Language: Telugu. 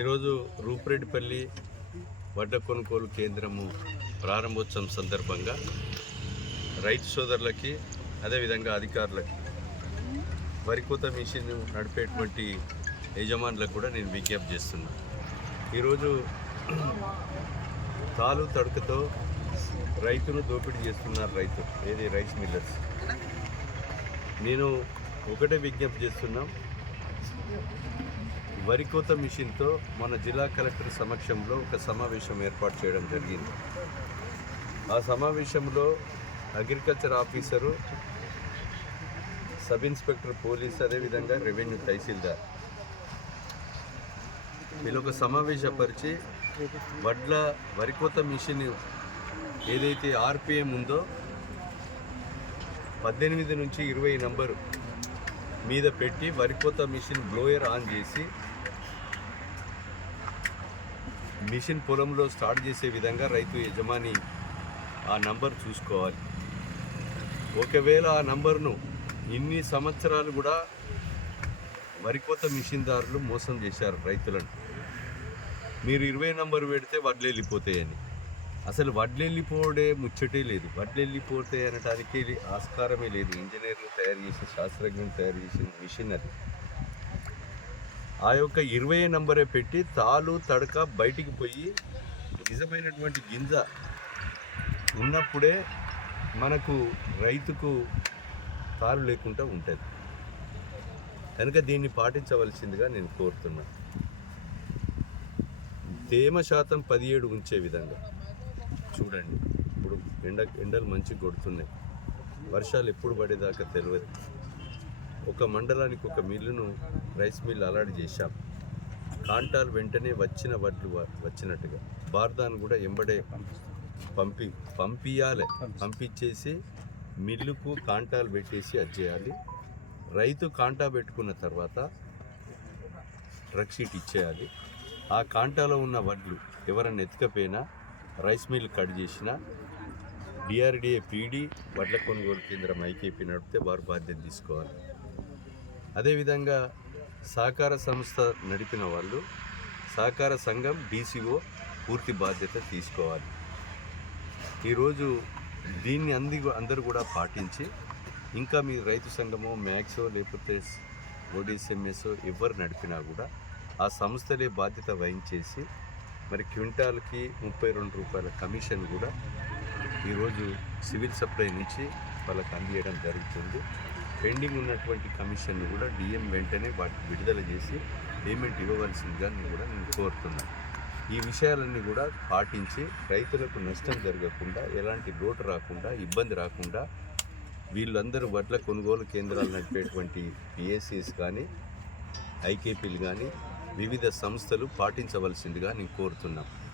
ఈరోజు రూపురెడ్డిపల్లి వడ్డ కొనుగోలు కేంద్రము ప్రారంభోత్సవం సందర్భంగా రైతు సోదరులకి అదేవిధంగా అధికారులకి వరికోత మిషన్ నడిపేటువంటి యజమానులకు కూడా నేను విజ్ఞప్తి చేస్తున్నా. ఈరోజు తాలు తడుకతో రైతును దోపిడీ చేస్తున్నారు రైతు ఏది రైస్ మిల్లర్స్. నేను ఒకటే విజ్ఞప్తి చేస్తున్నాం. వరి కోత మిషన్తో మన జిల్లా కలెక్టర్ సమక్షంలో ఒక సమావేశం ఏర్పాటు చేయడం జరిగింది. ఆ సమావేశంలో agriculture officer sub inspector police అదేవిధంగా రెవెన్యూ తహసీల్దార్. వీళ్ళు ఒక సమావేశపరిచి వడ్ల వరి కోత మిషన్ ఏదైతే ఆర్పిఎం ఉందో పద్దెనిమిది నుంచి ఇరవై నంబరు మీద పెట్టి వరికోత మిషన్ బ్లోయర్ ఆన్ చేసి మిషన్ పొలంలో స్టార్ట్ చేసే విధంగా రైతు యజమాని ఆ నంబర్ చూసుకోవాలి. ఒకవేళ ఆ నంబర్ను ఇన్ని సంవత్సరాలు కూడా వరికోత మిషన్దారులు మోసం చేశారు రైతులను. మీరు ఇరవై నంబర్ పెడితే వడ్లు వెళ్ళిపోతాయని అసలు వడ్లెళ్ళిపోడే ముచ్చటే లేదు. వడ్లెళ్ళిపోతే అనటానికి ఆస్కారమే లేదు. ఇంజనీర్లు తయారు చేసిన శాస్త్రజ్ఞులు తయారు చేసిన మిషన్ అది. ఆ యొక్క ఇరవై నంబరే పెట్టి తాలు తడక బయటికి పోయి నిజమైనటువంటి గింజ ఉన్నప్పుడే మనకు రైతుకు తారు లేకుండా ఉంటుంది. కనుక దీన్ని పాటించవలసిందిగా నేను కోరుతున్నాను తేమ శాతం పదిహేడు ఉంచే విధంగా. చూడండి. ఇప్పుడు ఎండ ఎండలు మంచిగా కొడుతున్నాయి. వర్షాలు ఎప్పుడు పడేదాకా తెలియదు ఒక మండలానికి ఒక మిల్లును రైస్ మిల్ అలాట్ చేశాం. కాంటాలు వెంటనే వచ్చిన వడ్లు వచ్చినట్టుగా. బార్దాను కూడా ఎంబడే పంపి పంపియాలి. పంపించేసి మిల్లుకు కాంటాలు పెట్టేసి అది చేయాలి. రైతు కాంటా పెట్టుకున్న తర్వాత ట్రక్ షీట్ ఇచ్చేయాలి. ఆ కాంటాలో ఉన్న వడ్లు ఎవరన్నా ఎత్తుకపోయినా రైస్ మిల్ కట్ చేసిన డిఆర్డిఏ పీడీ వడ్ల కొనుగోలు కేంద్రం ఐకేపీ నడిపితే వారు బాధ్యత తీసుకోవాలి. అదేవిధంగా సహకార సంస్థ నడిపిన వాళ్ళు సహకార సంఘం డీసీఓ పూర్తి బాధ్యత తీసుకోవాలి. ఈరోజు దీన్ని అంది అందరూ కూడా పాటించి ఇంకా మీ రైతు సంఘమో మ్యాక్సో లేకపోతే ఓడిఎస్ఎంఎస్ ఎవరు నడిపినా కూడా ఆ సంస్థలే బాధ్యత వహించేసి మరి క్వింటాల్కి ముప్పై రెండు రూపాయల కమిషన్ కూడా ఈరోజు సివిల్ సప్లై నుంచి వాళ్ళకి అందియడం జరుగుతుంది. పెండింగ్ ఉన్నటువంటి కమిషన్ కూడా డిఎం వెంటనే వాటికి విడుదల చేసి పేమెంట్ ఇవ్వవలసిందిగా నేను కూడా నేను కోరుతున్నాను ఈ విషయాలన్నీ కూడా పాటించి రైతులకు నష్టం జరగకుండా ఎలాంటి లోటు రాకుండా ఇబ్బంది రాకుండా వీళ్ళందరూ వడ్ల కొనుగోలు కేంద్రాలు నడిపేటువంటి పిఎస్సిస్ కానీ ఐకేపీలు కానీ వివిధ సంస్థలు పాటించవలసిందిగా నేను కోరుతున్నాను.